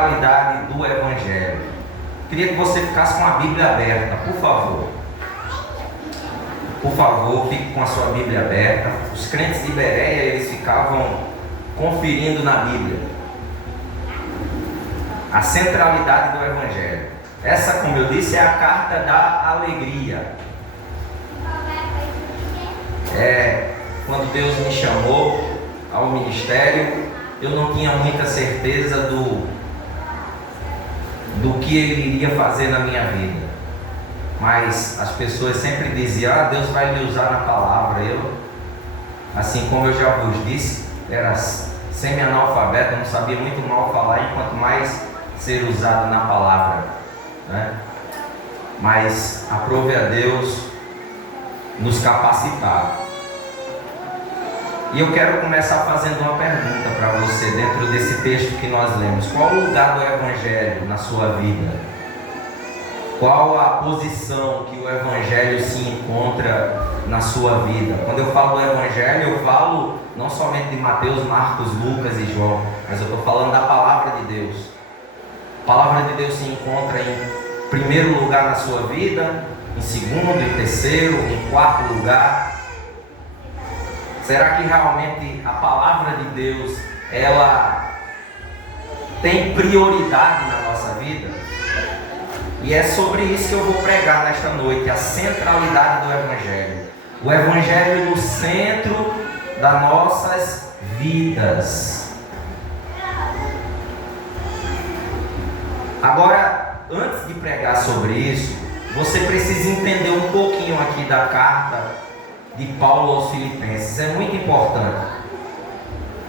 qualidade do Evangelho. Queria que você ficasse com a Bíblia aberta, por favor. Por favor, fique com a sua Bíblia aberta. Os crentes de Bereia, eles ficavam conferindo na Bíblia a centralidade do Evangelho. Essa, como eu disse, é a carta da alegria. Quando Deus me chamou ao ministério, eu não tinha muita certeza do que Ele iria fazer na minha vida. Mas as pessoas sempre diziam: Deus vai me usar na palavra. Eu, assim como eu já vos disse, era semi-analfabeto, não sabia muito mal falar, e quanto mais ser usado na palavra, né? Mas aprove a Deus nos capacitar. E eu quero começar fazendo uma pergunta para você dentro desse texto que nós lemos. Qual o lugar do Evangelho na sua vida? Qual a posição que o Evangelho se encontra na sua vida? Quando eu falo do Evangelho, eu falo não somente de Mateus, Marcos, Lucas e João, mas eu estou falando da Palavra de Deus. A Palavra de Deus se encontra em primeiro lugar na sua vida, em segundo, em terceiro, em quarto lugar. Será que realmente a Palavra de Deus, ela tem prioridade na nossa vida? E é sobre isso que eu vou pregar nesta noite, a centralidade do Evangelho. O Evangelho no centro das nossas vidas. Agora, antes de pregar sobre isso, você precisa entender um pouquinho aqui da carta de Paulo aos Filipenses. É muito importante.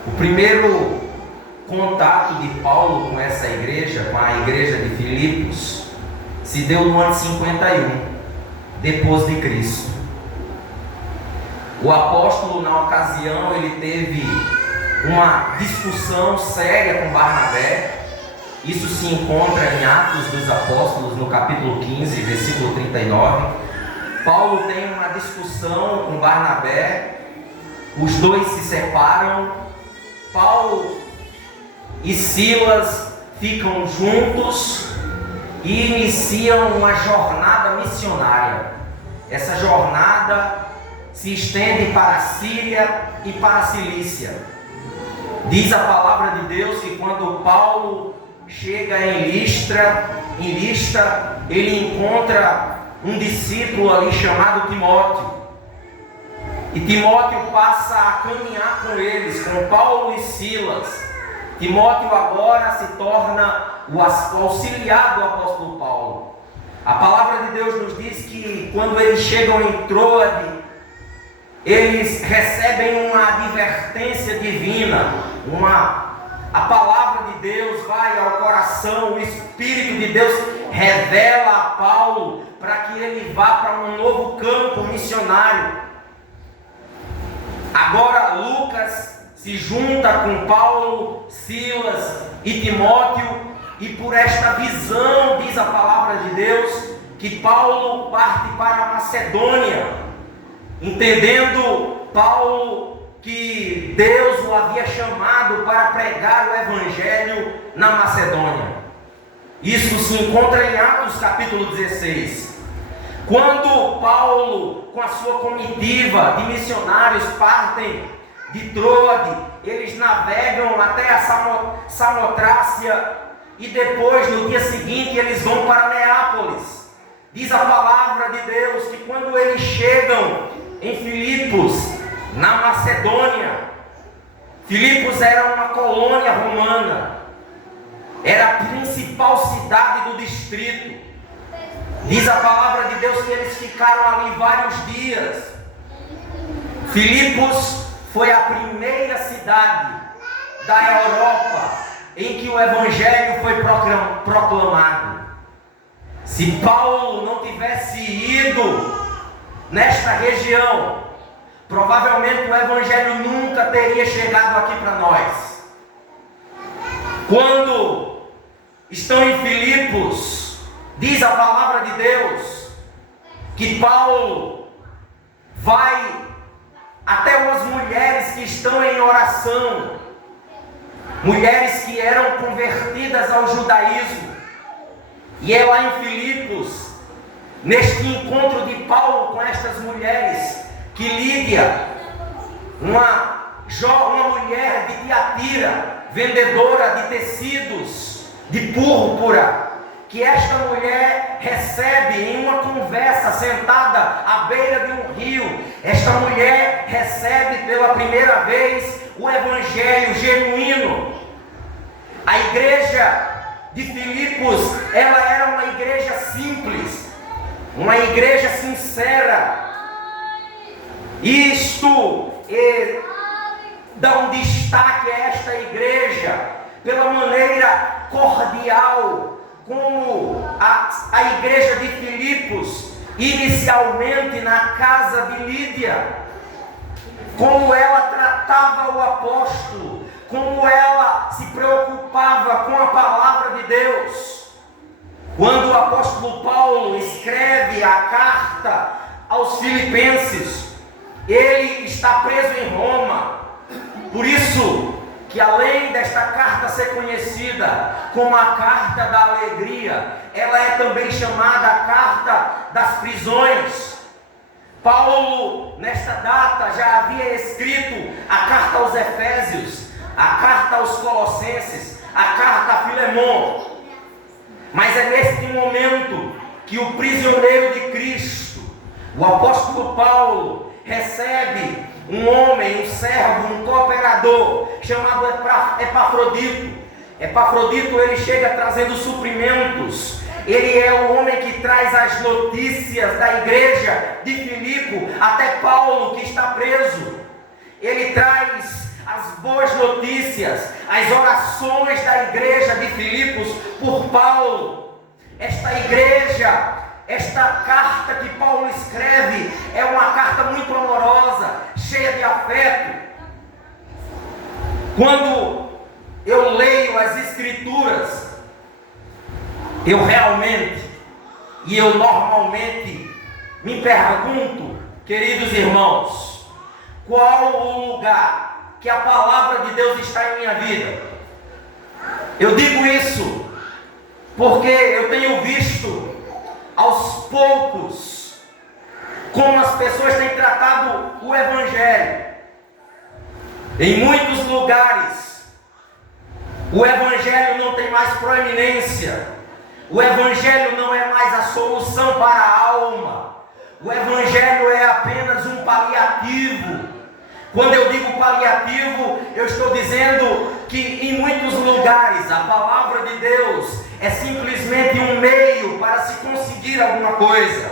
O primeiro contato de Paulo com essa igreja, com a igreja de Filipos, se deu no ano 51 depois de Cristo. O apóstolo, na ocasião, ele teve uma discussão séria com Barnabé. Isso se encontra em Atos dos Apóstolos, no capítulo 15, versículo 39. Paulo tem uma discussão com Barnabé, os dois se separam, Paulo e Silas ficam juntos e iniciam uma jornada missionária. Essa jornada se estende para a Síria e para a Cilícia. Diz a palavra de Deus que quando Paulo chega em Listra, ele encontra um discípulo ali chamado Timóteo. E Timóteo passa a caminhar com eles, com Paulo e Silas. Timóteo agora se torna o auxiliar do apóstolo Paulo. A palavra de Deus nos diz que quando eles chegam em Troade, eles recebem uma advertência divina. A palavra de Deus vai ao coração, o Espírito de Deus revela a Paulo para que ele vá para um novo campo missionário. Agora Lucas se junta com Paulo, Silas e Timóteo, e por esta visão, diz a palavra de Deus, que Paulo parte para a Macedônia, entendendo Paulo que Deus o havia chamado para pregar o Evangelho na Macedônia. Isso se encontra em Atos capítulo 16. Quando Paulo, com a sua comitiva de missionários, partem de Troade, eles navegam até a Samotrácia e depois, no dia seguinte, eles vão para Neápolis. Diz a palavra de Deus que quando eles chegam em Filipos, na Macedônia, Filipos era uma colônia romana, era a principal cidade do distrito. Diz a palavra de Deus que eles ficaram ali vários dias. Filipos foi a primeira cidade da Europa em que o Evangelho foi proclamado. Se Paulo não tivesse ido nesta região, provavelmente o Evangelho nunca teria chegado aqui para nós. Quando estão em Filipos, diz a palavra de Deus que Paulo vai até umas mulheres que estão em oração mulheres que eram convertidas ao judaísmo. E é lá em Filipos, neste encontro de Paulo com estas mulheres, que Lídia, uma mulher de Tiatira, vendedora de tecidos de púrpura, que esta mulher recebe em uma conversa sentada à beira de um rio. Esta mulher recebe pela primeira vez o evangelho genuíno. A igreja de Filipos, ela era uma igreja simples, uma igreja sincera. Isto dá um destaque a esta igreja pela maneira cordial como a igreja de Filipos, inicialmente na casa de Lídia, como ela tratava o apóstolo, como ela se preocupava com a palavra de Deus. Quando o apóstolo Paulo escreve a carta aos Filipenses, ele está preso em Roma. Por isso que, além desta carta ser conhecida como a carta da alegria, ela é também chamada a carta das prisões. Paulo, nesta data, já havia escrito a carta aos Efésios, a carta aos Colossenses, a carta a Filemon. Mas é neste momento que o prisioneiro de Cristo, o apóstolo Paulo, recebe um homem, um servo, um cooperador, chamado Epafrodito. Epafrodito, ele chega trazendo suprimentos. Ele é o homem que traz as notícias da igreja de Filipe até Paulo, que está preso. Ele traz as boas notícias, as orações da igreja de Filipos por Paulo. Esta igreja, esta carta que Paulo escreve, é uma carta muito amorosa, cheia de afeto. Quando eu leio as Escrituras, eu realmente, e eu normalmente, me pergunto, queridos irmãos, qual o lugar que a palavra de Deus está em minha vida? Eu digo isso porque eu tenho visto aos poucos como as pessoas têm tratado o evangelho. Em muitos lugares o evangelho não tem mais proeminência. O evangelho não é mais a solução para a alma. O evangelho é apenas um paliativo. Quando eu digo paliativo, eu estou dizendo que em muitos lugares a palavra de Deus é simplesmente um meio para se conseguir alguma coisa.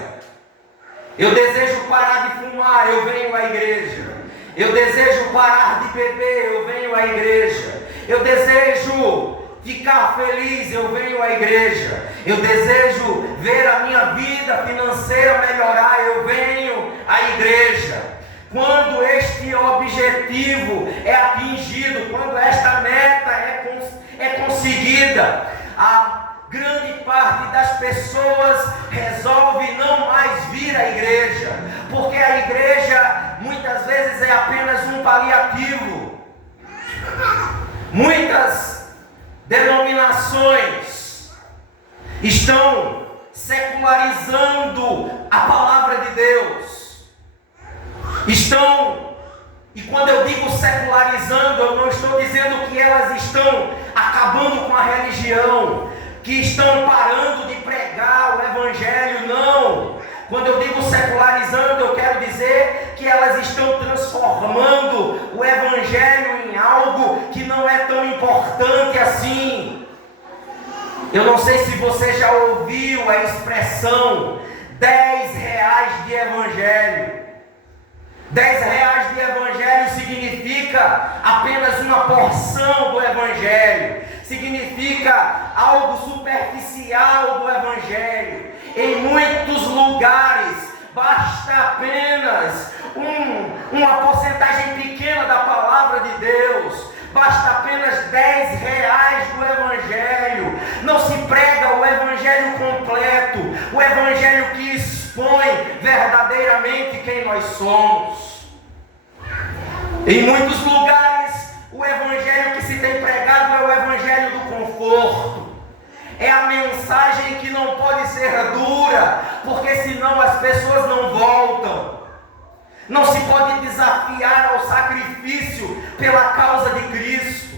Eu desejo parar de fumar, eu venho à igreja. Eu desejo parar de beber, eu venho à igreja. Eu desejo ficar feliz, eu venho à igreja. Eu desejo ver a minha vida financeira melhorar, eu venho à igreja. Quando este objetivo é atingido, quando esta meta é conseguida, a grande parte das pessoas resolve não mais vir à igreja, porque a igreja muitas vezes é apenas um paliativo. Muitas denominações estão secularizando a palavra de Deus. E quando eu digo secularizando, eu não estou dizendo que elas estão acabando com a religião, que estão parando de pregar o evangelho, não. Quando eu digo secularizando, eu quero dizer que elas estão transformando o evangelho em algo que não é tão importante assim. Eu não sei se você já ouviu a expressão R$10 de evangelho. R$10 de evangelho significa apenas uma porção do evangelho, significa algo superficial do evangelho. Em muitos lugares basta apenas uma porcentagem pequena da palavra de Deus, basta apenas R$10 do evangelho. Não se prega o evangelho completo, o evangelho que expõe verdadeiramente quem nós somos. Em muitos lugares, o evangelho que se tem pregado é a mensagem que não pode ser dura, porque senão as pessoas não voltam. Não se pode desafiar ao sacrifício pela causa de Cristo.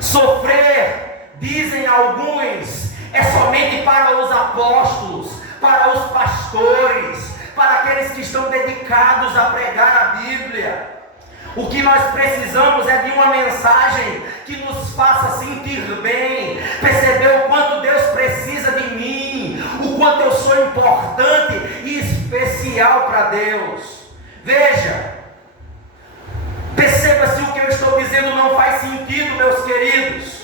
Sofrer, dizem alguns, é somente para os apóstolos, para os pastores, para aqueles que estão dedicados a pregar a Bíblia. O que nós precisamos é de uma mensagem que nos faça sentir bem, perceber o quanto Deus precisa de mim, o quanto eu sou importante e especial para Deus. Veja, perceba se o que eu estou dizendo não faz sentido, meus queridos.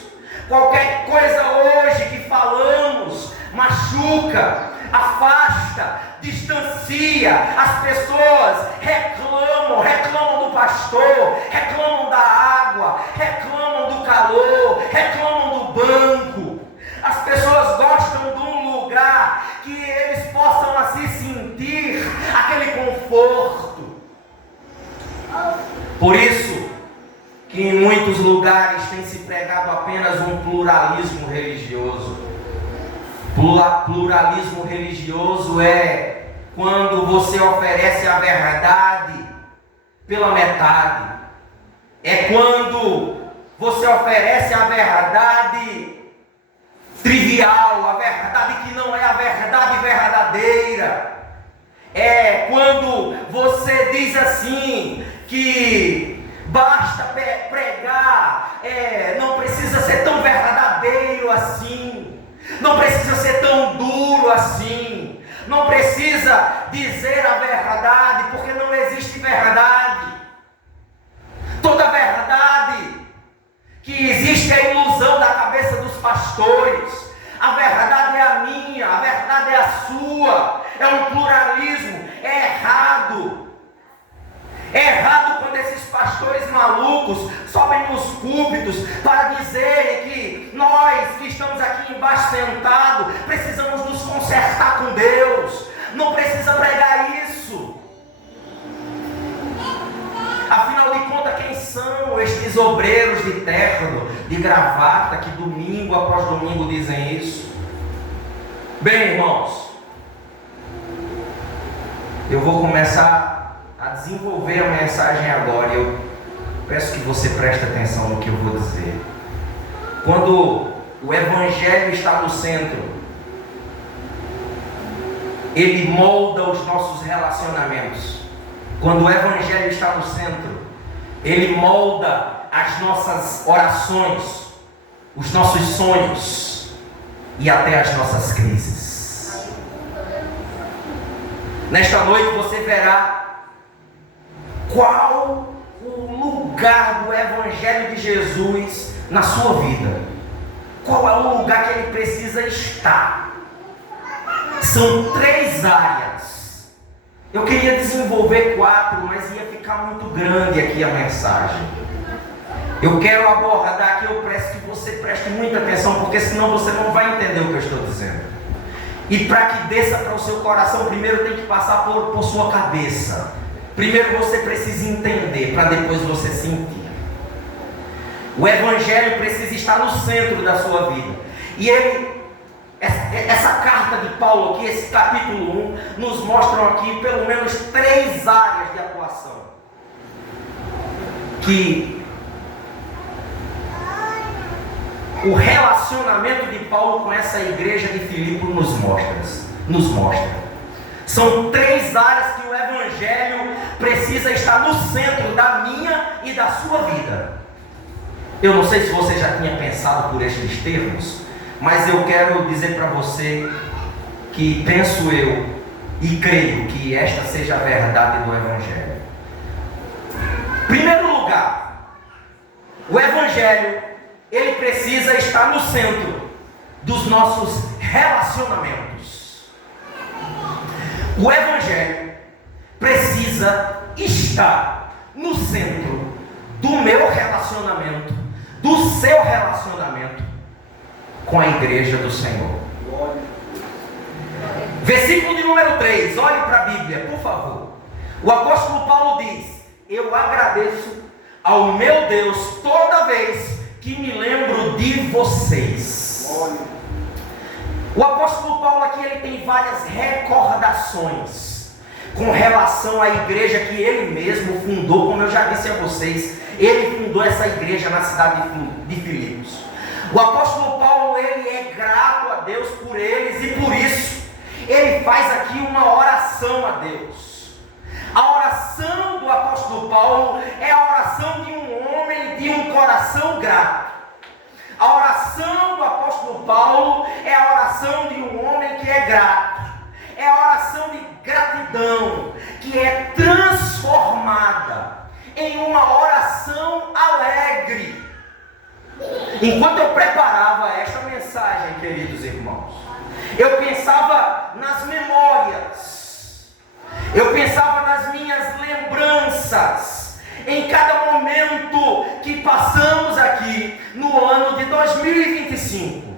Qualquer coisa hoje que falamos machuca, afasta, distancia. As pessoas reclamam do pastor, reclamam da água, reclamam do calor, reclamam do banco. As pessoas gostam de um lugar que eles possam assim sentir aquele conforto. Por isso que em muitos lugares tem se pregado apenas um pluralismo religioso. Pluralismo religioso é quando você oferece a verdade pela metade. É quando você oferece a verdade trivial, a verdade que não é a verdade verdadeira. É quando você diz assim, que basta pregar, não precisa ser tão verdadeiro assim. Não precisa ser tão duro assim. Não precisa dizer a verdade, porque não existe verdade. Toda verdade que existe é a ilusão da cabeça dos pastores. A verdade é a minha, a verdade é a sua. É um pluralismo, é errado. É errado quando esses pastores malucos sobem nos púlpitos para dizerem que nós que estamos aqui embaixo sentados precisamos nos consertar com Deus. Não precisa pregar isso. Afinal de contas, quem são estes obreiros de terno, de gravata, que domingo após domingo dizem isso? Bem, irmãos, eu vou começar a desenvolver a mensagem agora. Eu peço que você preste atenção no que eu vou dizer. Quando o Evangelho está no centro, ele molda os nossos relacionamentos. Quando o Evangelho está no centro, ele molda as nossas orações, os nossos sonhos e até as nossas crises. Nesta noite você verá qual o lugar do Evangelho de Jesus na sua vida. Qual é o lugar que ele precisa estar? São 3 áreas. Eu queria desenvolver 4, mas ia ficar muito grande aqui a mensagem. Eu quero abordar aqui, eu peço que você preste muita atenção, porque senão você não vai entender o que eu estou dizendo. E para que desça para o seu coração, primeiro tem que passar por sua cabeça. Primeiro você precisa entender, para depois você sentir. O Evangelho precisa estar no centro da sua vida. E essa carta de Paulo aqui, esse capítulo 1, nos mostram aqui pelo menos 3 áreas de atuação que o relacionamento de Paulo com essa igreja de Filipe nos mostra. São 3 áreas que o Evangelho precisa estar no centro da minha e da sua vida. Eu não sei se você já tinha pensado por estes termos, mas eu quero dizer para você que penso eu e creio que esta seja a verdade do Evangelho. Primeiro lugar, o Evangelho, ele precisa estar no centro dos nossos relacionamentos. O Evangelho precisa estar no centro do meu relacionamento, do seu relacionamento com a igreja do Senhor. Versículo de número 3, olhe para a Bíblia, por favor. O apóstolo Paulo diz: eu agradeço ao meu Deus toda vez que me lembro de vocês. O apóstolo Paulo aqui ele tem várias recordações com relação à igreja que ele mesmo fundou, como eu já disse a vocês. Ele fundou essa igreja na cidade de Filipos. O apóstolo Paulo ele é grato a Deus por eles e por isso ele faz aqui uma oração a Deus. A oração do apóstolo Paulo é a oração de um homem de um coração grato. A oração do apóstolo Paulo é a oração de um homem que é grato. É a oração de gratidão que é transformada em uma oração alegre. Enquanto eu preparava esta mensagem, queridos irmãos, eu pensava nas memórias, eu pensava nas minhas lembranças, em cada momento que passamos aqui no ano de 2025.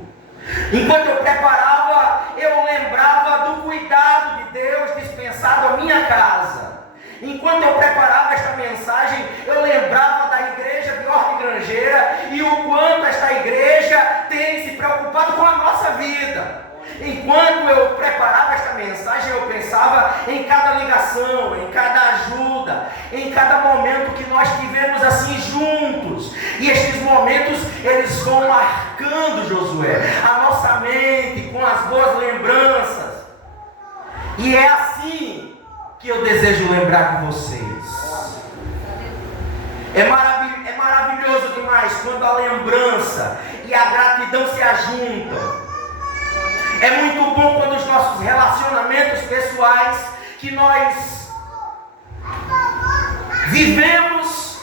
Enquanto eu preparava, eu lembrava do cuidado de Deus dispensado à minha casa. Enquanto eu preparava esta mensagem, eu lembrava da igreja de Ordem Grangeira e o quanto esta igreja tem se preocupado com a nossa vida. Enquanto eu preparava esta mensagem, eu pensava em cada ligação, em cada ajuda, em cada momento que nós tivemos assim juntos. E estes momentos, eles vão marcando, Josué, a nossa mente com as boas lembranças. E é assim que eu desejo lembrar com vocês. É maravilhoso demais quando a lembrança e a gratidão se ajuntam. É muito bom quando os nossos relacionamentos pessoais que nós vivemos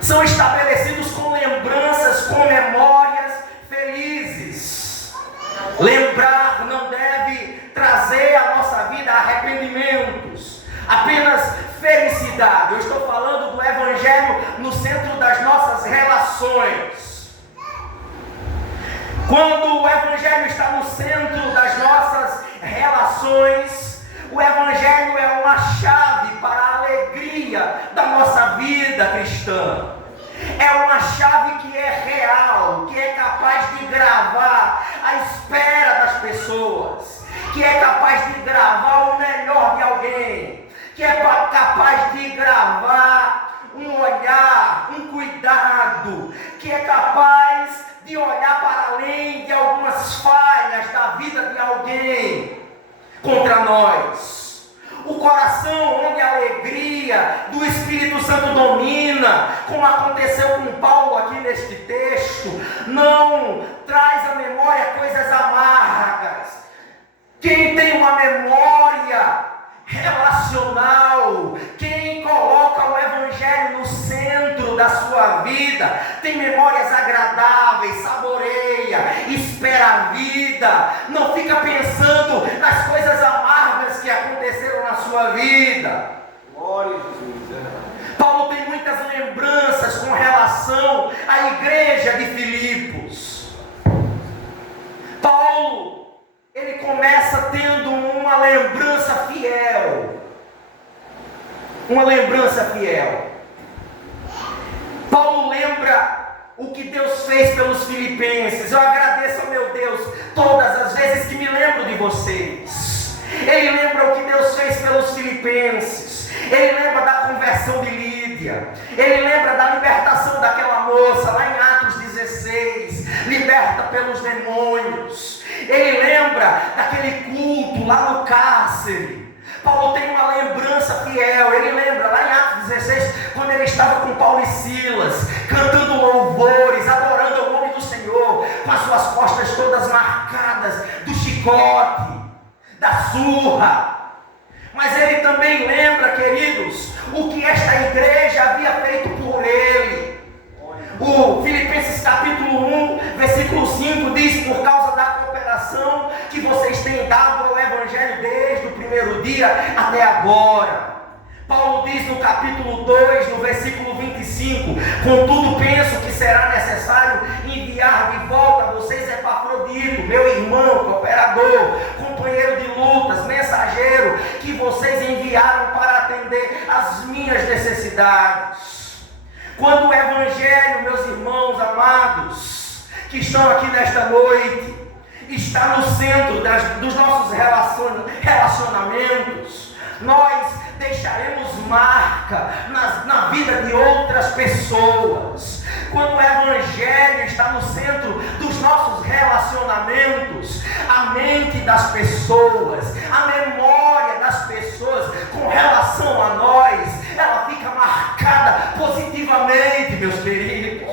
são estabelecidos com lembranças, com memórias felizes. Lembrar não deve trazer à nossa vida arrependimentos, apenas felicidade. Eu estou falando do Evangelho no centro das nossas relações. Quando o Evangelho está no centro das nossas relações, o Evangelho é uma chave para a alegria da nossa vida cristã. É uma chave que é real, que é capaz de gravar a espera das pessoas, que é capaz de gravar o melhor de alguém, que é capaz de gravar um olhar, um cuidado, que é capaz de olhar para além de algumas falhas da vida de alguém contra nós. O coração onde a alegria do Espírito Santo domina, como aconteceu com Paulo aqui neste texto, não traz à memória coisas amargas. Quem tem uma memória relacional, quem coloca o Evangelho no centro da sua vida, tem memórias agradáveis, saboreia, espera a vida, não fica pensando nas coisas amargas que aconteceram na sua vida. Glória a Jesus. Paulo tem muitas lembranças com relação à igreja de Filipos. Paulo, ele começa tendo uma lembrança fiel. Uma lembrança fiel. Paulo lembra o que Deus fez pelos filipenses. Eu agradeço ao meu Deus todas as vezes que me lembro de vocês. Ele lembra o que Deus fez pelos filipenses. Ele lembra da conversão de Lídia. Ele lembra da libertação daquela moça lá em Atos 16, liberta pelos demônios. Ele lembra daquele culto lá no cárcere. Paulo tem uma lembrança fiel. Ele lembra lá em Atos 16, quando ele estava com Paulo e Silas, cantando louvores, adorando o nome do Senhor, com as suas costas todas marcadas do chicote, da surra. Mas ele também lembra, queridos, o que esta igreja havia feito por ele. O Filipenses capítulo 1, versículo 5 diz: por causa da cooperação que vocês têm dado ao Evangelho desde o primeiro dia até agora. Paulo diz no capítulo 2, no versículo 25: contudo penso que será necessário enviar de volta a vocês Epafrodito, meu irmão, cooperador, companheiro de lutas, mensageiro, que vocês enviaram para atender às minhas necessidades. Quando o Evangelho, meus irmãos amados, que estão aqui nesta noite, está no centro dos nossos relacionamentos, nós deixaremos marca na vida de outras pessoas. Quando o Evangelho está no centro dos nossos relacionamentos, a mente das pessoas, a memória das pessoas com relação a nós, ela fica marcada positivamente, meus queridos.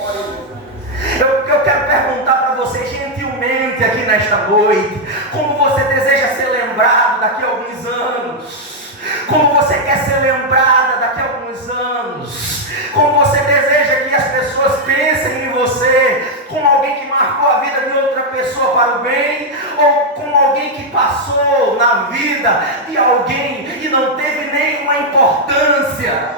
Eu quero perguntar para você gentilmente aqui nesta noite, como você deseja ser lembrado daqui a alguns anos? Como você quer ser lembrada daqui a alguns anos? Como você deseja que as pessoas pensem em você como alguém que marcou a vida de outra pessoa para o bem, ou como alguém que passou na vida de alguém e não teve nenhuma importância?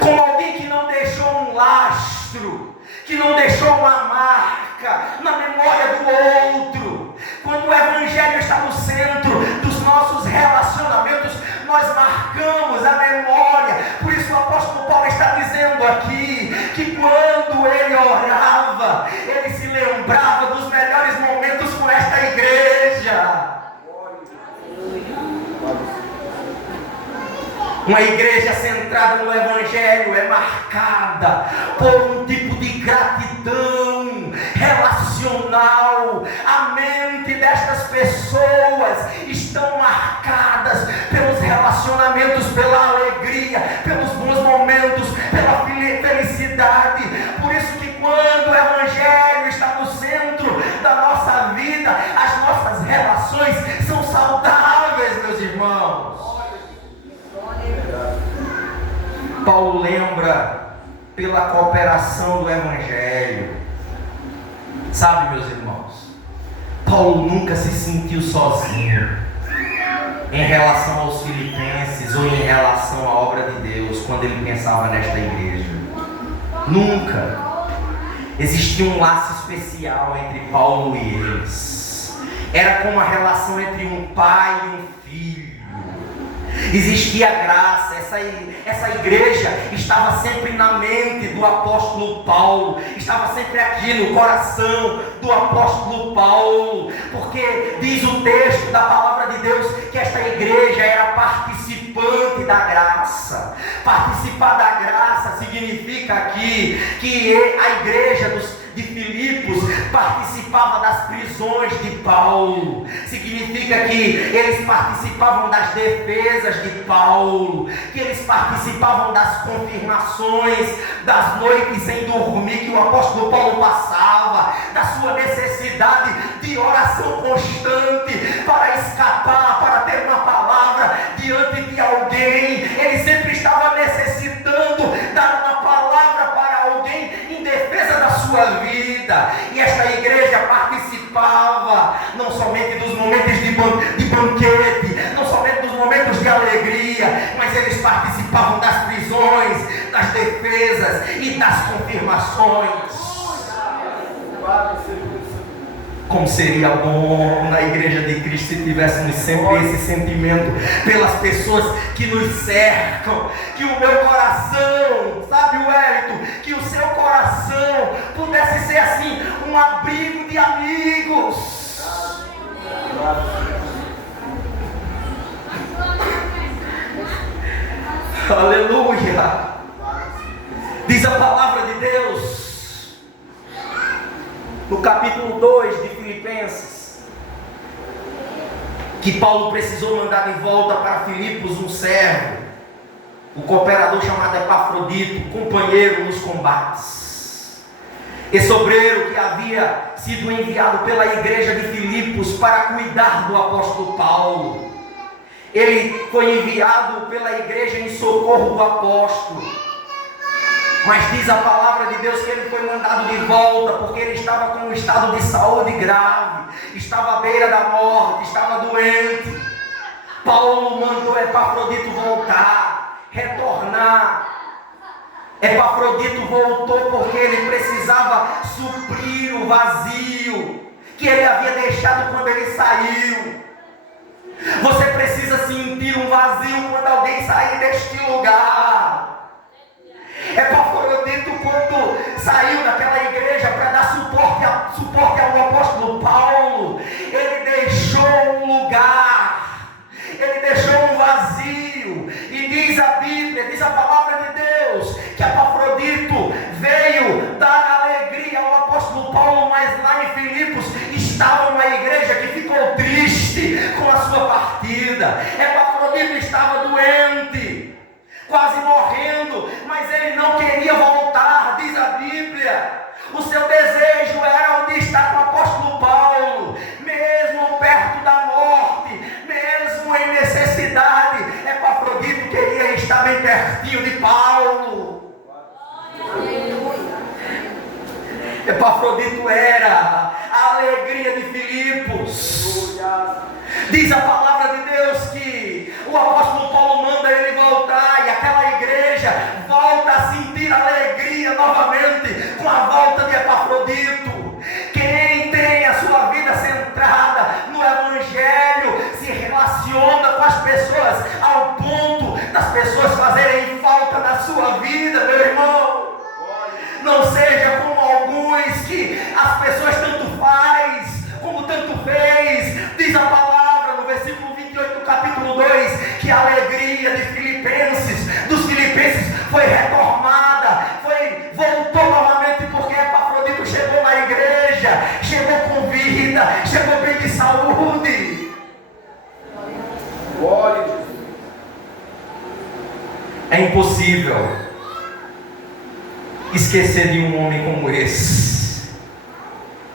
Como alguém que não deixou um lastro, que não deixou uma marca na memória do outro. Quando o Evangelho está no centro dos nossos relacionamentos, nós marcamos a memória. Por isso o apóstolo Paulo está dizendo aqui que quando ele orava, ele se lembrava dos melhores momentos com esta igreja. Uma igreja centrada no Evangelho é marcada por um tipo de gratidão relacional. A mente destas pessoas estão marcadas pelos relacionamentos, pela alegria, pelos bons momentos, pela felicidade. Por isso que quando o Evangelho está no centro da nossa vida, as nossas relações são saudáveis, meus irmãos. Paulo lembra pela cooperação do Evangelho. Sabe, meus irmãos, Paulo nunca se sentiu sozinho em relação aos filipenses ou em relação à obra de Deus quando ele pensava nesta igreja. Nunca. Existia um laço especial entre Paulo e eles. Era como a relação entre um pai e um filho. Existia graça. Essa igreja estava sempre na mente do apóstolo Paulo, estava sempre aqui no coração do apóstolo Paulo, porque diz o texto da palavra de Deus que esta igreja era participante da graça. Participar da graça significa aqui que a igreja de Filipos participava das prisões de Paulo. Significa que eles participavam das defesas de Paulo, que eles participavam das confirmações, das noites sem dormir que o apóstolo Paulo passava, da sua necessidade de oração constante para escapar, para ter uma palavra diante de alguém. Ele sempre estava necessitando dar uma palavra para alguém em defesa da sua vida. E esta igreja participava não somente dos momentos de banquete, não somente dos momentos de alegria, mas eles participavam das prisões, das defesas e das confirmações. Como seria bom na igreja de Cristo se tivéssemos sempre esse sentimento pelas pessoas que nos cercam. Que o meu coração, sabe, Wellington, que o seu coração pudesse ser assim, um abrigo de amigos. Aleluia. Diz a palavra de Deus no capítulo 2 de Filipenses, que Paulo precisou mandar de volta para Filipos um servo, o cooperador chamado Epafrodito, companheiro nos combates. Esse obreiro que havia sido enviado pela igreja de Filipos para cuidar do apóstolo Paulo. Ele foi enviado pela igreja em socorro do apóstolo. Mas diz a palavra de Deus que ele foi mandado de volta porque ele estava com um estado de saúde grave, estava à beira da morte, estava doente. Paulo mandou Epafrodito voltar, retornar. Epafrodito voltou porque ele precisava suprir o vazio que ele havia deixado quando ele saiu. Você precisa sentir um vazio quando alguém sair deste lugar. Epafrodito, quando saiu daquela igreja para dar suporte ao apóstolo Paulo, ele deixou um lugar, ele deixou um vazio. E diz a Bíblia, diz a palavra de Deus, que Epafrodito veio dar alegria ao apóstolo Paulo, mas lá em Filipos estava uma igreja que ficou triste com a sua partida. Epafrodito estava doente, quase morrendo, mas ele não queria voltar, diz a Bíblia. O seu desejo era o de estar com o apóstolo Paulo, mesmo perto da morte, mesmo em necessidade. Epafrodito queria estar bem pertinho de Paulo. Epafrodito era a alegria de Filipos. Diz a palavra de Deus que o apóstolo Paulo manda ele voltar, e aquela igreja volta a sentir alegria novamente com a volta de Epafrodito. Quem tem a sua vida centrada no Evangelho se relaciona com as pessoas ao ponto das pessoas fazerem falta na sua vida, meu irmão. Não seja como alguns que as pessoas tanto faz como tanto fez. Diz a palavra no versículo 28 do capítulo 2 que a alegria dos filipenses foi retomada, voltou novamente, porque Epafrodito chegou na igreja, chegou com vida, chegou bem de saúde. Glória a Jesus. É impossível esquecer de um homem como esse.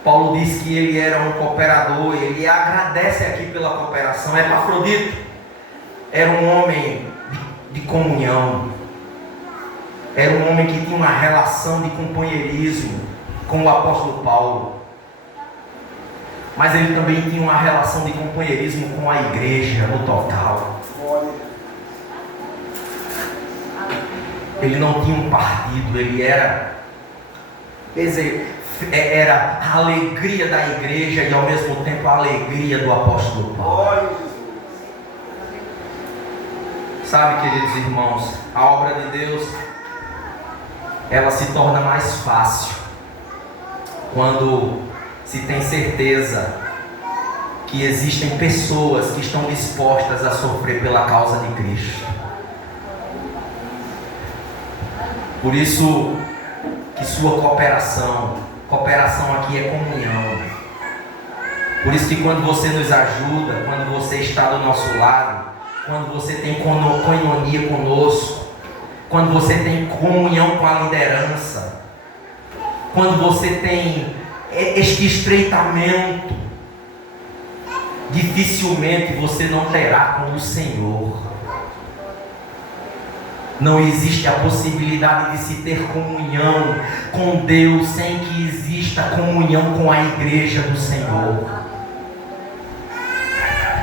Paulo diz que ele era um cooperador, ele agradece aqui pela cooperação. Epafrodito era um homem de comunhão, era um homem que tinha uma relação de companheirismo com o apóstolo Paulo, mas ele também tinha uma relação de companheirismo com a igreja no total. Ele não tinha um partido, ele era a alegria da igreja e ao mesmo tempo a alegria do apóstolo Paulo. Sabe, queridos irmãos, a obra de Deus, ela se torna mais fácil quando se tem certeza que existem pessoas que estão dispostas a sofrer pela causa de Cristo. Por isso que sua cooperação aqui é comunhão. Por isso que quando você nos ajuda, quando você está do nosso lado, quando você tem coinonia conosco, quando você tem comunhão com a liderança, quando você tem este estreitamento, dificilmente você não terá com o Senhor. Não existe a possibilidade de se ter comunhão com Deus sem que exista comunhão com a igreja do Senhor.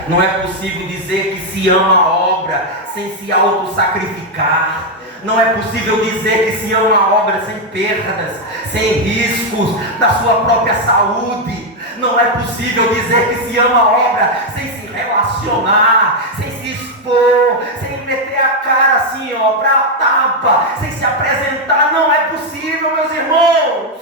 Não é possível dizer que se ama a obra sem se auto-sacrificar. Não é possível dizer que se ama a obra sem perdas, sem riscos da sua própria saúde. Não é possível dizer que se ama a obra sem se relacionar, sem se expor, sem meter a cara assim, para a tapa, sem se apresentar. Não é possível, meus irmãos.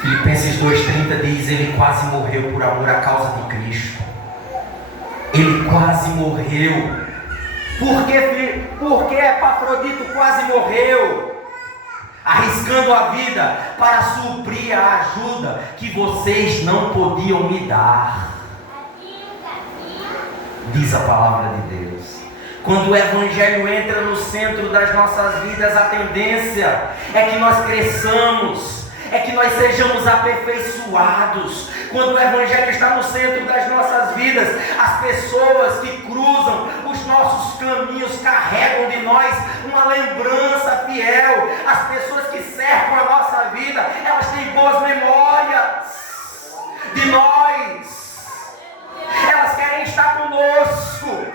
Filipenses 2,30 diz: ele quase morreu por amor à causa de Cristo. Ele quase morreu. Por que Epafrodito quase morreu? Arriscando a vida para suprir a ajuda que vocês não podiam me dar. Diz a palavra de Deus. Quando o Evangelho entra no centro das nossas vidas, a tendência é que nós cresçamos, é que nós sejamos aperfeiçoados. Quando o Evangelho está no centro das nossas vidas, as pessoas que cruzam os nossos caminhos carregam de nós uma lembrança fiel. As pessoas que cercam a nossa vida, elas têm boas memórias de nós. Elas querem estar conosco.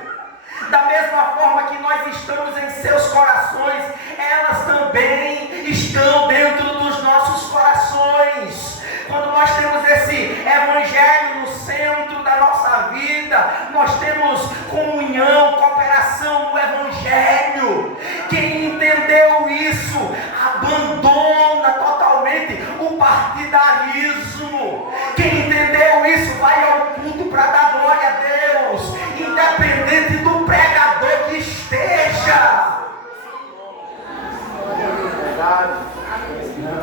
Da mesma forma que nós estamos em seus corações, elas também estão dentro dos nossos corações. Quando nós temos esse Evangelho no centro da nossa vida, nós temos comunhão, cooperação no Evangelho. partidarismo. Quem entendeu isso vai ao culto para dar glória a Deus, independente do pregador que esteja.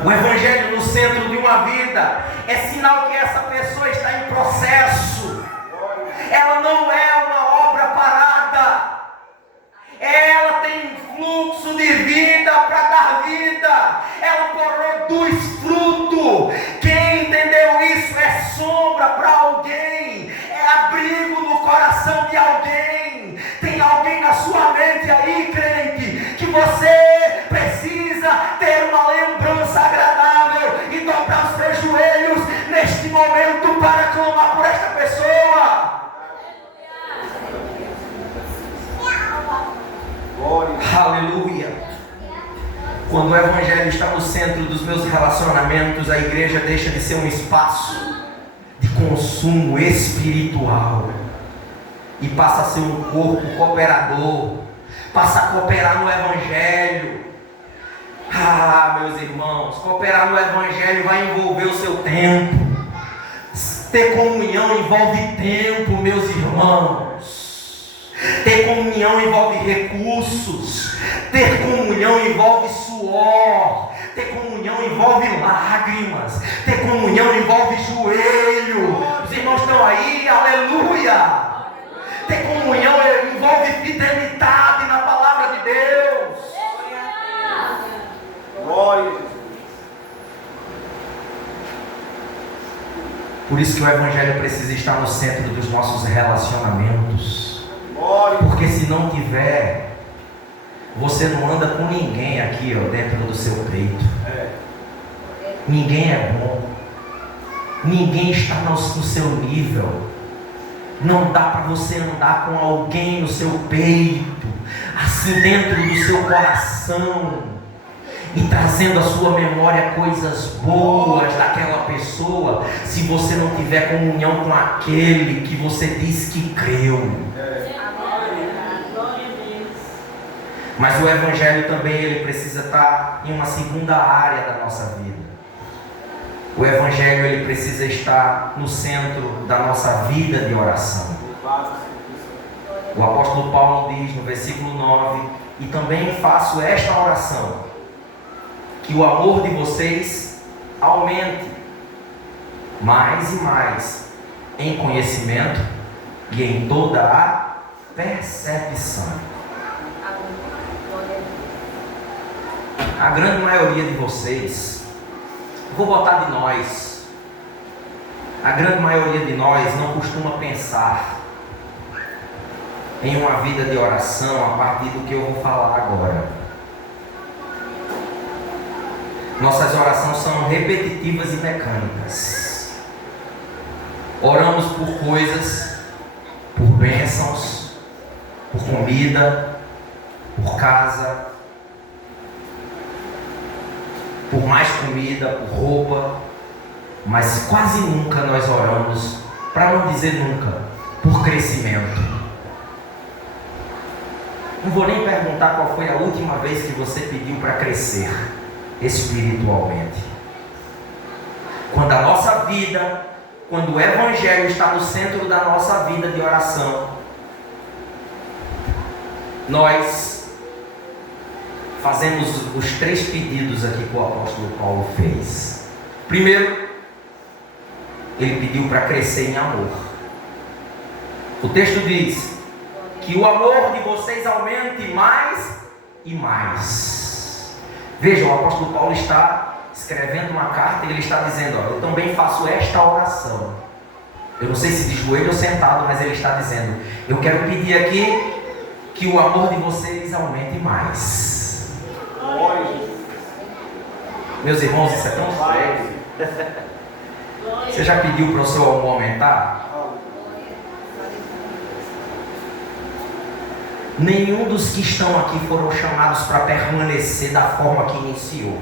O evangelho no centro de uma vida é sinal que essa pessoa está em processo. Ela não é uma obra parada. Ela tem fluxo de vida para dar vida. Ela produz fruto. Quem entendeu isso é sombra para alguém, é abrigo no coração de alguém. Tem alguém na sua mente aí, crente, que você precisa ter uma lembrança agradável e dobrar os seus joelhos neste momento para clamar por esta pessoa. Aleluia. Quando o evangelho está no centro dos meus relacionamentos, a igreja deixa de ser um espaço de consumo espiritual e passa a ser um corpo cooperador, passa a cooperar no evangelho. Meus irmãos, cooperar no evangelho vai envolver o seu tempo. Ter comunhão envolve tempo, meus irmãos. Ter comunhão envolve recursos. Ter comunhão envolve suor. Ter comunhão envolve lágrimas. Ter comunhão envolve joelho. Os irmãos estão aí, aleluia. Ter comunhão envolve fidelidade na palavra de Deus. Glória. Por isso que o evangelho precisa estar no centro dos nossos relacionamentos. Porque se não tiver, você não anda com ninguém aqui, dentro do seu peito. Ninguém é bom. Ninguém está no seu nível. Não dá para você andar com alguém no seu peito, assim dentro do seu coração, e trazendo à sua memória coisas boas daquela pessoa, se você não tiver comunhão com aquele que você diz que creu. Mas o evangelho também ele precisa estar em uma segunda área da nossa vida. O evangelho ele precisa estar no centro da nossa vida de oração. O apóstolo Paulo diz no versículo 9: e também faço esta oração, que o amor de vocês aumente mais e mais em conhecimento e em toda a percepção. A grande maioria de vocês, vou botar de nós, a grande maioria de nós não costuma pensar em uma vida de oração a partir do que eu vou falar agora. Nossas orações são repetitivas e mecânicas. Oramos por coisas, por bênçãos, por comida, por casa, por mais comida, por roupa, mas quase nunca nós oramos, para não dizer nunca, por crescimento. Não vou nem perguntar qual foi a última vez que você pediu para crescer espiritualmente. Quando a nossa vida, quando o evangelho está no centro da nossa vida de oração, nós fazemos os 3 pedidos aqui que o apóstolo Paulo fez. Primeiro, ele pediu para crescer em amor. O texto diz que o amor de vocês aumente mais e mais. Vejam, o apóstolo Paulo está escrevendo uma carta e ele está dizendo: eu também faço esta oração. Eu não sei se de joelho ou sentado, mas ele está dizendo: eu quero pedir aqui que o amor de vocês aumente mais. Meus irmãos, isso é tão sério. Você já pediu para o seu amor aumentar? Nenhum dos que estão aqui foram chamados para permanecer da forma que iniciou.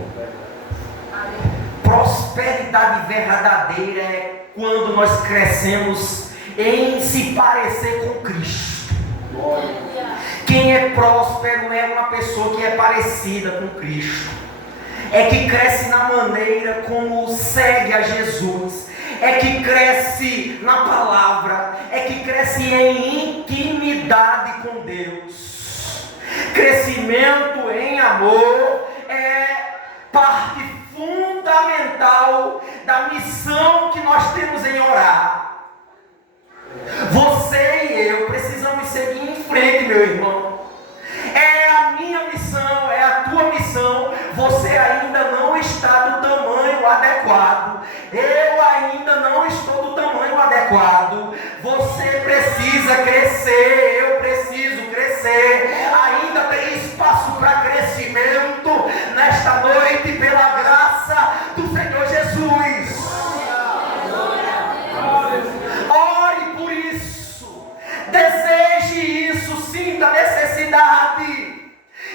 Prosperidade verdadeira é quando nós crescemos em se parecer com Cristo. Quem é próspero é uma pessoa que é parecida com Cristo. é que cresce na maneira como segue a Jesus, é que cresce na palavra, é que cresce em intimidade com Deus. Crescimento em amor é parte fundamental da missão que nós temos em orar. Você e eu precisamos seguir em frente, meu irmão. É a minha missão, é a tua missão. Você ainda não está do tamanho adequado. Eu ainda não estou do tamanho adequado. Você precisa crescer, eu preciso crescer. Ainda tem espaço para crescimento nesta noite, pela graça do Senhor Jesus. Ore por isso, deseje isso, sinta a necessidade.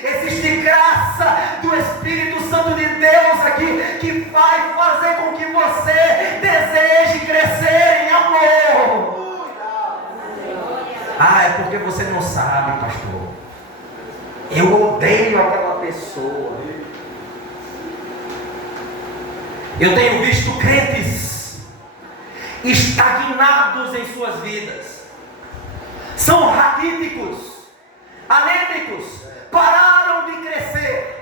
Existe graça do Espírito Santo de Deus aqui que vai fazer com que você deseje crescer em amor. Ah, é porque você não sabe, pastor. Eu odeio aquela pessoa. Eu tenho visto crentes estagnados em suas vidas. São raquíticos, anêmicos, pararam de crescer.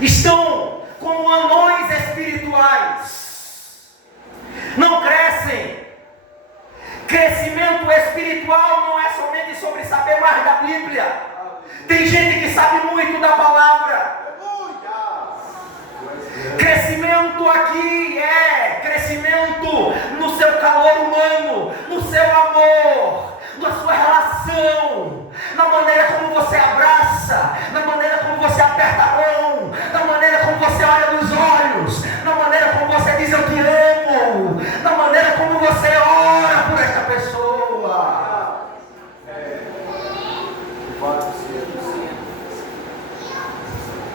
Estão como anões espirituais. Não crescem. Crescimento espiritual não é somente sobre saber mais da Bíblia. Tem gente que sabe muito da palavra. Crescimento aqui é crescimento no seu calor humano, no seu amor, na sua relação, na maneira como você abraça, na maneira como você aperta a mão, na maneira como você olha nos olhos, na maneira como você diz eu te amo, na maneira como você ora por esta pessoa.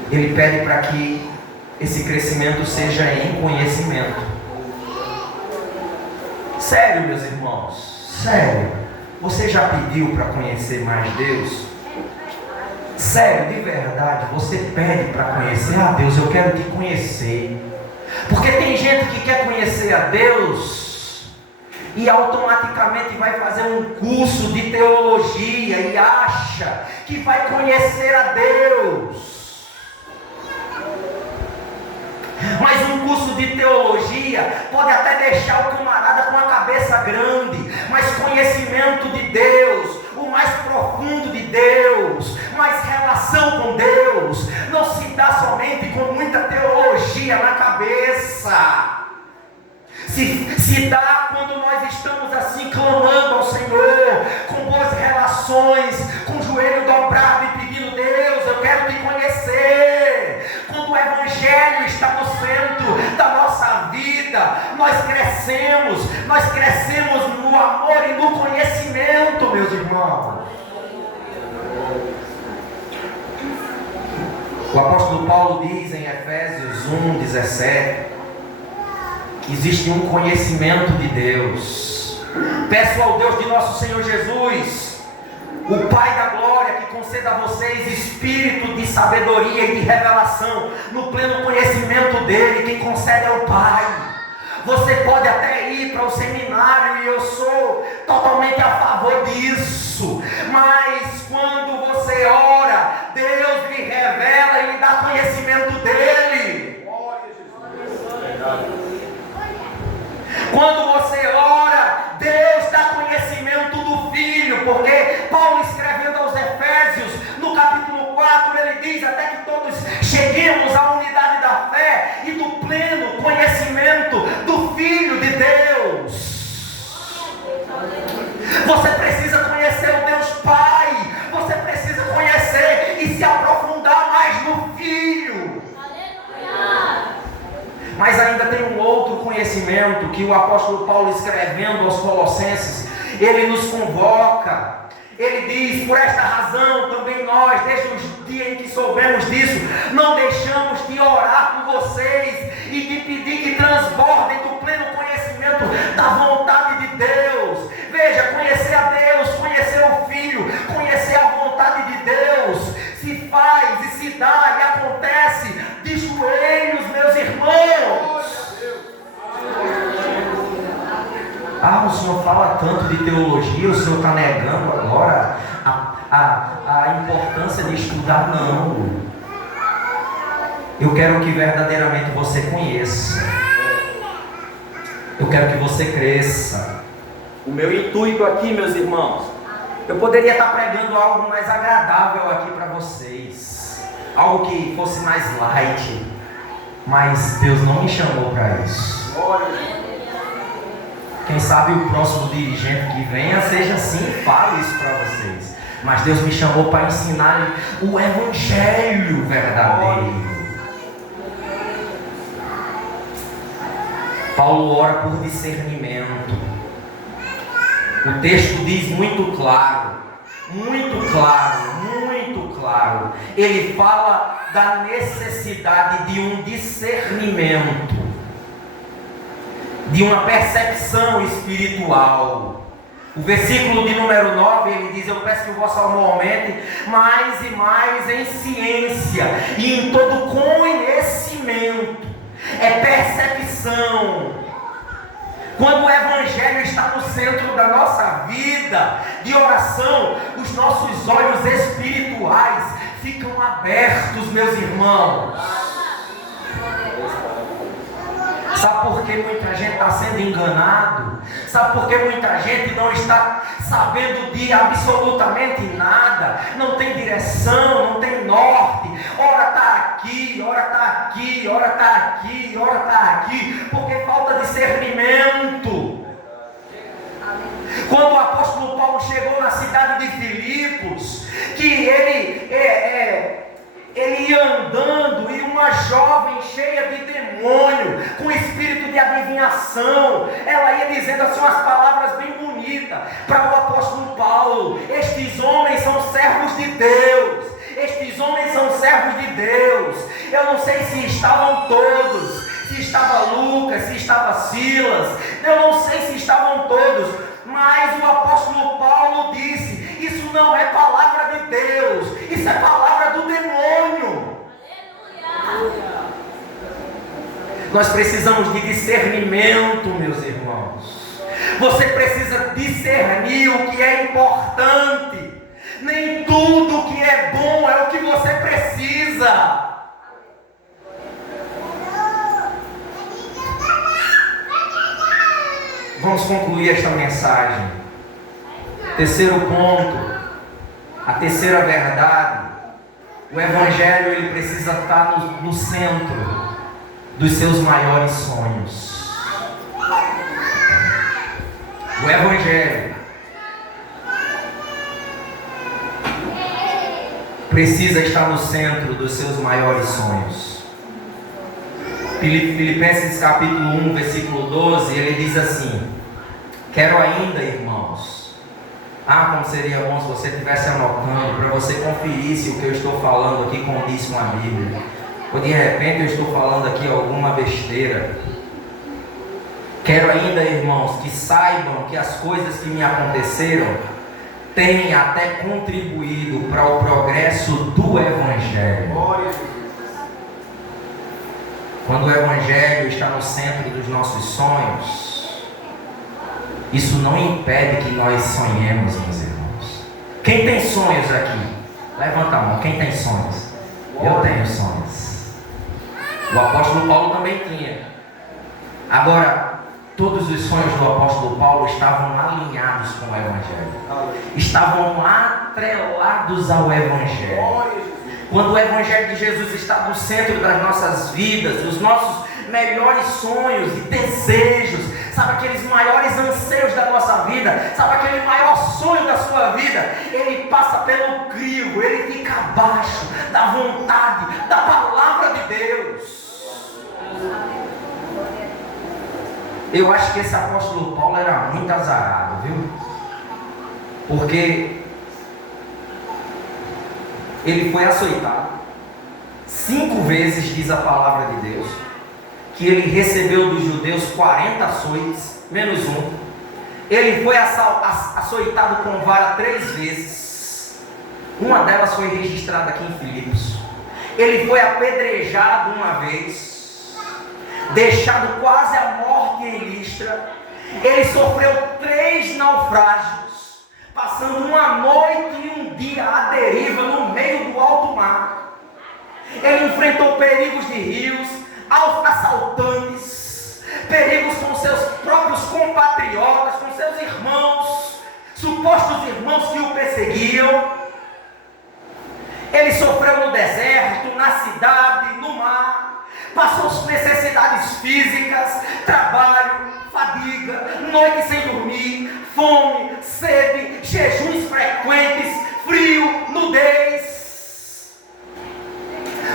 Ele pede para que esse crescimento seja em conhecimento. Sério, meus irmãos, sério. Você já pediu para conhecer mais Deus? Sério, de verdade, você pede para conhecer? Ah, Deus, eu quero te conhecer. Porque tem gente que quer conhecer a Deus e automaticamente vai fazer um curso de teologia e acha que vai conhecer a Deus. Mas um curso de teologia pode até deixar o camarada com a cabeça grande, mas conhecimento de Deus, o mais profundo de Deus, mais relação com Deus, não se dá somente com muita teologia na cabeça. Se dá quando nós estamos assim clamando ao Senhor, com boas relações, com o joelho dobrado e pedindo: Deus, eu quero te conhecer. Quando o Evangelho está no centro da nossa vida, nós crescemos no amor e no conhecimento, meus irmãos. O apóstolo Paulo diz em Efésios 1:17 que existe um conhecimento de Deus. Peço ao Deus de nosso Senhor Jesus, o Pai da glória, que conceda a vocês espírito de sabedoria e de revelação no pleno conhecimento dele. Quem concede é o Pai. Você pode até ir para o seminário, e eu sou totalmente a favor disso, mas quando você ora, Deus lhe revela e lhe dá conhecimento dele. Quando você ora, Deus dá conhecimento do Filho, porque Paulo, escrevendo aos Efésios, no capítulo 4, ele diz: até que todos cheguemos à unidade da fé e do pleno conhecimento do Filho de Deus. Você precisa conhecer o Deus Pai, você precisa conhecer e se aprofundar mais no Filho. Mas ainda tem um outro conhecimento que o apóstolo Paulo, escrevendo aos Colossenses, ele nos convoca. Ele diz: por esta razão também nós, desde o dia em que soubemos disso, não deixamos de orar por vocês e de pedir que transbordem do pleno conhecimento da vontade de Deus. Veja, conhecer a Deus, conhecer o Filho, conhecer a vontade de Deus, se faz e se dá e acontece, diz o fala tanto de teologia, o senhor está negando agora a importância de estudar? Não. Eu quero que verdadeiramente você conheça. Eu quero que você cresça. O meu intuito aqui, meus irmãos, eu poderia estar pregando algo mais agradável aqui para vocês, algo que fosse mais light, mas Deus não me chamou para isso. Quem sabe o próximo dirigente que venha seja assim e fale isso para vocês. Mas Deus me chamou para ensinar o evangelho verdadeiro. Paulo ora por discernimento. O texto diz muito claro, muito claro, muito claro. Ele fala da necessidade de um discernimento, de uma percepção espiritual. O versículo de número 9, ele diz: eu peço que o vosso amor aumente mais e mais em ciência e em todo conhecimento. É percepção. Quando o evangelho está no centro da nossa vida de oração, os nossos olhos espirituais ficam abertos, meus irmãos. Sabe por que muita gente está sendo enganado? Sabe por que muita gente não está sabendo de absolutamente nada? Não tem direção, não tem norte. Ora está aqui, ora está aqui, ora está aqui, ora está aqui, porque falta discernimento. Quando o apóstolo Paulo chegou na cidade de Filipos, que ele ia andando e uma jovem cheia de demônio, com espírito de adivinhação, ela ia dizendo assim umas palavras bem bonitas para o apóstolo Paulo: estes homens são servos de Deus, estes homens são servos de Deus. Eu não sei se estavam todos, se estava Lucas, se estava Silas, eu não sei se estavam todos, mas o apóstolo Paulo disse: isso não é palavra de Deus, isso é palavra do demônio. Aleluia. Nós precisamos de discernimento, meus irmãos. Você precisa discernir o que é importante. Nem tudo que é bom é o que você precisa. Vamos concluir esta mensagem. Terceiro ponto, a terceira verdade: o evangelho ele precisa estar no centro dos seus maiores sonhos. O evangelho precisa estar no centro dos seus maiores sonhos. Filipenses capítulo 1, versículo 12, ele diz assim: quero ainda, irmãos, como seria bom se você estivesse anotando, para você conferir se o que eu estou falando aqui condiz com a Bíblia, ou de repente eu estou falando aqui alguma besteira. Quero ainda, irmãos, que saibam que as coisas que me aconteceram têm até contribuído para o progresso do evangelho. Quando o evangelho está no centro dos nossos sonhos, isso não impede que nós sonhemos, meus irmãos. Quem tem sonhos aqui? Levanta a mão. Quem tem sonhos? Eu tenho sonhos. O apóstolo Paulo também tinha. Agora, todos os sonhos do apóstolo Paulo estavam alinhados com o evangelho. Estavam atrelados ao evangelho. Quando o evangelho de Jesus está no centro das nossas vidas, os nossos melhores sonhos e desejos, sabe, aqueles maiores anseios da nossa vida, sabe, aquele maior sonho da sua vida, ele passa pelo crivo, ele fica abaixo da vontade, da palavra de Deus. Eu acho que esse apóstolo Paulo era muito azarado, viu? Porque ele foi açoitado 5 vezes, diz a palavra de Deus, que ele recebeu dos judeus 40 açoites, menos um. Ele foi açoitado com vara 3 vezes. Uma delas foi registrada aqui em Filipos. Ele foi apedrejado uma vez, deixado quase à morte em Listra. Ele sofreu 3 naufrágios, passando uma noite e um dia à deriva no meio do alto mar. Ele enfrentou perigos de rios, assaltantes, perigos com seus próprios compatriotas, com seus irmãos, supostos irmãos que o perseguiam. Ele sofreu no deserto, na cidade, no mar, passou necessidades físicas, trabalho, fadiga, noite sem dormir, fome, sede, jejuns frequentes, frio, nudez.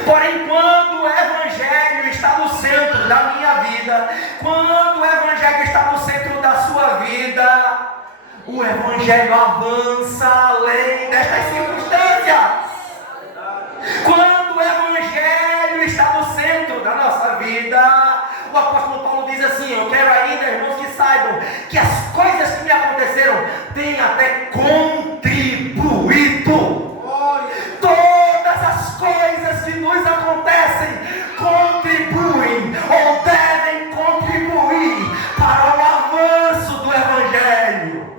Porém, quando o Evangelho está no centro da minha vida, quando o Evangelho está no centro da sua vida, o Evangelho avança além destas circunstâncias. Quando o Evangelho está no centro da nossa vida, o apóstolo Paulo diz assim: eu quero ainda, irmãos, que saibam que as coisas que me aconteceram têm até contribuído. Todas as coisas que nos acontecem contribuem ou devem contribuir para o avanço do Evangelho.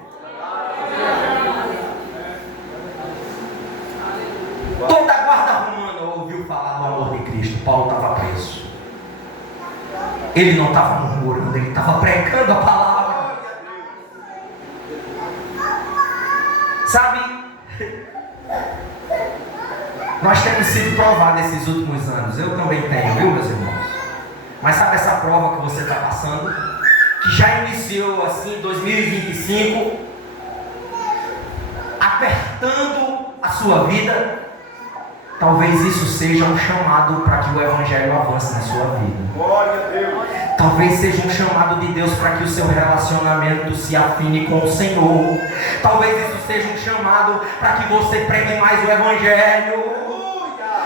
Toda a guarda romana ouviu falar do amor de Cristo. Paulo estava preso. Ele não estava murmurando, ele estava pregando a palavra. Sabe, nós temos sido provados nesses últimos anos. Eu também tenho, viu, meus irmãos? Mas sabe essa prova que você está passando? Que já iniciou assim em 2025, apertando a sua vida. Talvez isso seja um chamado para que o Evangelho avance na sua vida. Glória a Deus. Talvez seja um chamado de Deus para que o seu relacionamento se afine com o Senhor. Talvez isso seja um chamado para que você pregue mais o Evangelho.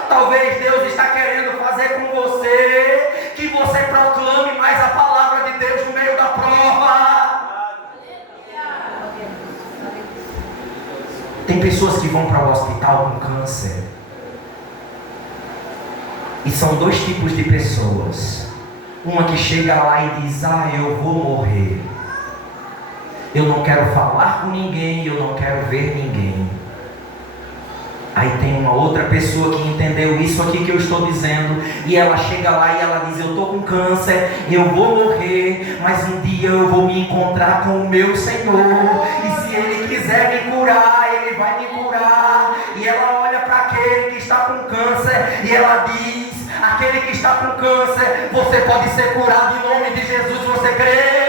Talvez Deus está querendo fazer com você que você proclame mais a palavra de Deus no meio da prova. Tem pessoas que vão para o hospital com câncer. E são 2 tipos de pessoas. Uma que chega lá e diz: eu vou morrer. Eu não quero falar com ninguém, eu não quero ver ninguém. Aí tem uma outra pessoa que entendeu isso aqui que eu estou dizendo, e ela chega lá e ela diz: eu estou com câncer, eu vou morrer, mas um dia eu vou me encontrar com o meu Senhor, e se Ele quiser me curar, Ele vai me curar. E ela olha para aquele que está com câncer e ela diz: aquele que está com câncer, você pode ser curado em nome de Jesus, você crê?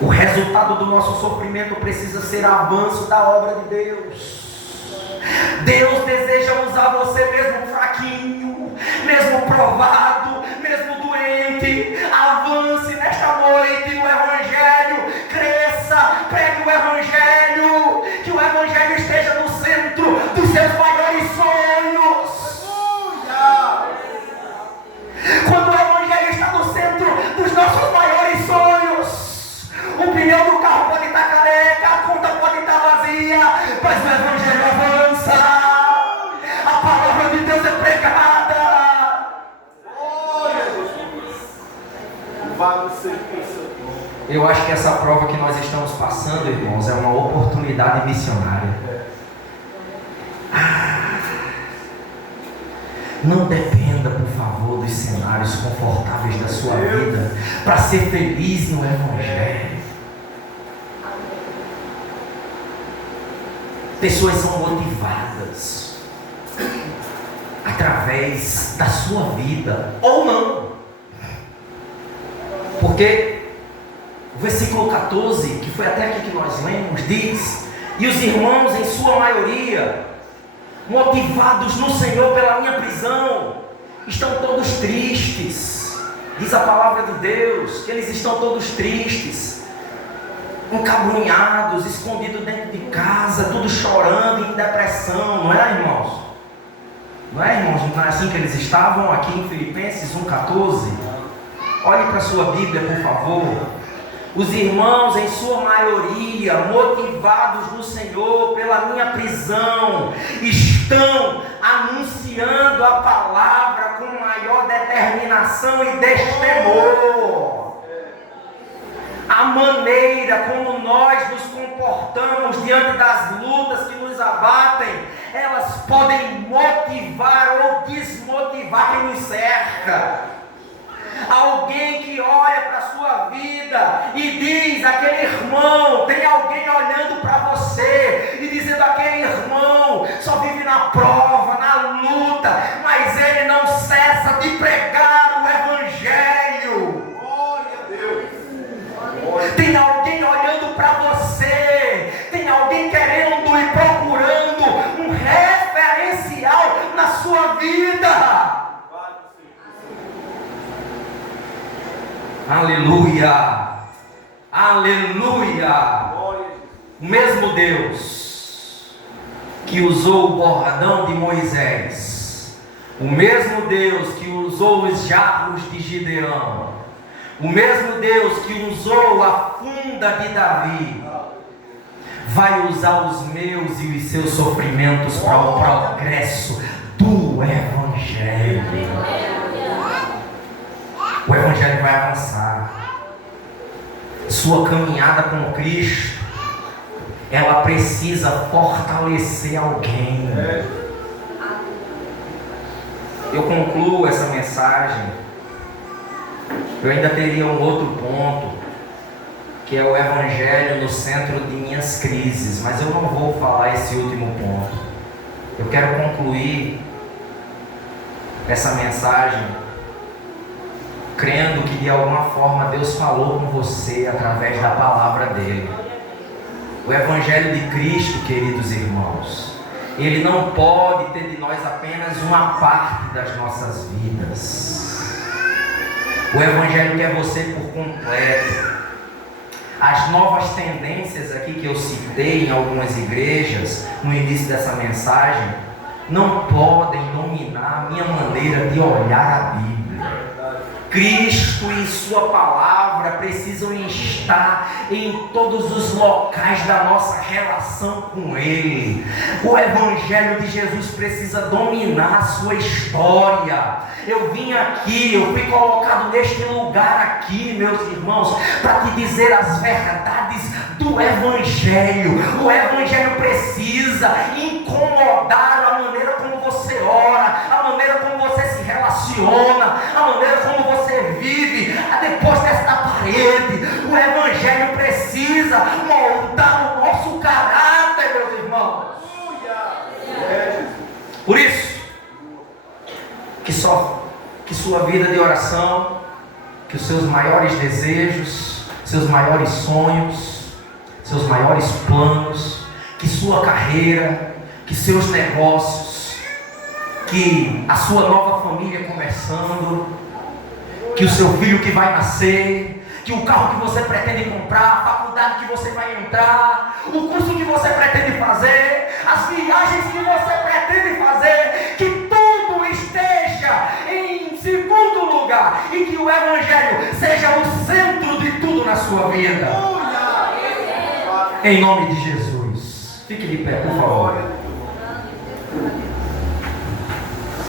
O resultado do nosso sofrimento precisa ser avanço da obra de Deus. Deus deseja usar você mesmo fraquinho, mesmo provado, mesmo doente. Avance nesta noite no Evangelho, cresça, pregue o Evangelho, que o Evangelho esteja no centro dos seus maiores sonhos. Quando o Evangelho está no centro dos nossos maiores sonhos, o pneu do carro pode estar careca, a conta pode estar vazia, mas o Evangelho avança. A palavra de Deus é pregada. Eu acho que essa prova que nós estamos passando, irmãos, é uma oportunidade missionária. Não dependa, por favor, dos cenários confortáveis da sua vida para ser feliz no Evangelho. Pessoas são motivadas através da sua vida, ou não. Porque o versículo 14, que foi até aqui que nós lemos, diz: e os irmãos, em sua maioria, motivados no Senhor pela minha prisão, estão todos tristes. Diz a palavra de Deus que eles estão todos tristes, encabrunhados, escondidos dentro de casa, tudo chorando, em depressão. Não é, irmãos? Não é, irmãos? Não é assim que eles estavam aqui em Filipenses 1,14? Olhe para a sua Bíblia, por favor. Os irmãos, em sua maioria, motivados no Senhor pela minha prisão, estão anunciando a palavra com maior determinação e destemor. A maneira como nós nos comportamos diante das lutas que nos abatem, elas podem motivar ou desmotivar quem nos cerca. Alguém que olha para a sua vida e diz: aquele irmão, tem alguém olhando para você e dizendo: aquele irmão só vive na prova, na luta, mas ele não cessa de pregar o Evangelho. Glória a Deus. Tem alguém olhando para você, tem alguém querendo e procurando um referencial na sua vida. Aleluia, aleluia. O mesmo Deus que usou o bordão de Moisés, o mesmo Deus que usou os jarros de Gideão, o mesmo Deus que usou a funda de Davi, vai usar os meus e os seus sofrimentos para o progresso do Evangelho. O Evangelho vai avançar. Sua caminhada com Cristo, ela precisa fortalecer alguém. Eu concluo essa mensagem. Eu ainda teria um outro ponto, que é o Evangelho no centro de minhas crises, mas eu não vou falar esse último ponto. Eu quero concluir essa mensagem crendo que de alguma forma Deus falou com você através da palavra dele. O Evangelho de Cristo, queridos irmãos, ele não pode ter de nós apenas uma parte das nossas vidas. O Evangelho quer você por completo. As novas tendências aqui que eu citei em algumas igrejas no início dessa mensagem não podem dominar a minha maneira de olhar a Bíblia. Cristo e sua palavra precisam estar em todos os locais da nossa relação com Ele. O Evangelho de Jesus precisa dominar a sua história. Eu vim aqui, eu fui colocado neste lugar aqui, meus irmãos, para te dizer as verdades do Evangelho. O Evangelho precisa incomodar a maneira como você ora, a maneira como você se relaciona, a maneira como você vive depois desta parede. O Evangelho precisa moldar o nosso caráter, meus irmãos. Por isso, que sua vida de oração, que os seus maiores desejos, seus maiores sonhos, seus maiores planos, que sua carreira, que seus negócios, que a sua nova família começando, que o seu filho que vai nascer, que o carro que você pretende comprar, a faculdade que você vai entrar, o curso que você pretende fazer, as viagens que você pretende fazer, que tudo esteja em segundo lugar e que o Evangelho seja o centro de tudo na sua vida. Em nome de Jesus. Fique de pé, por favor.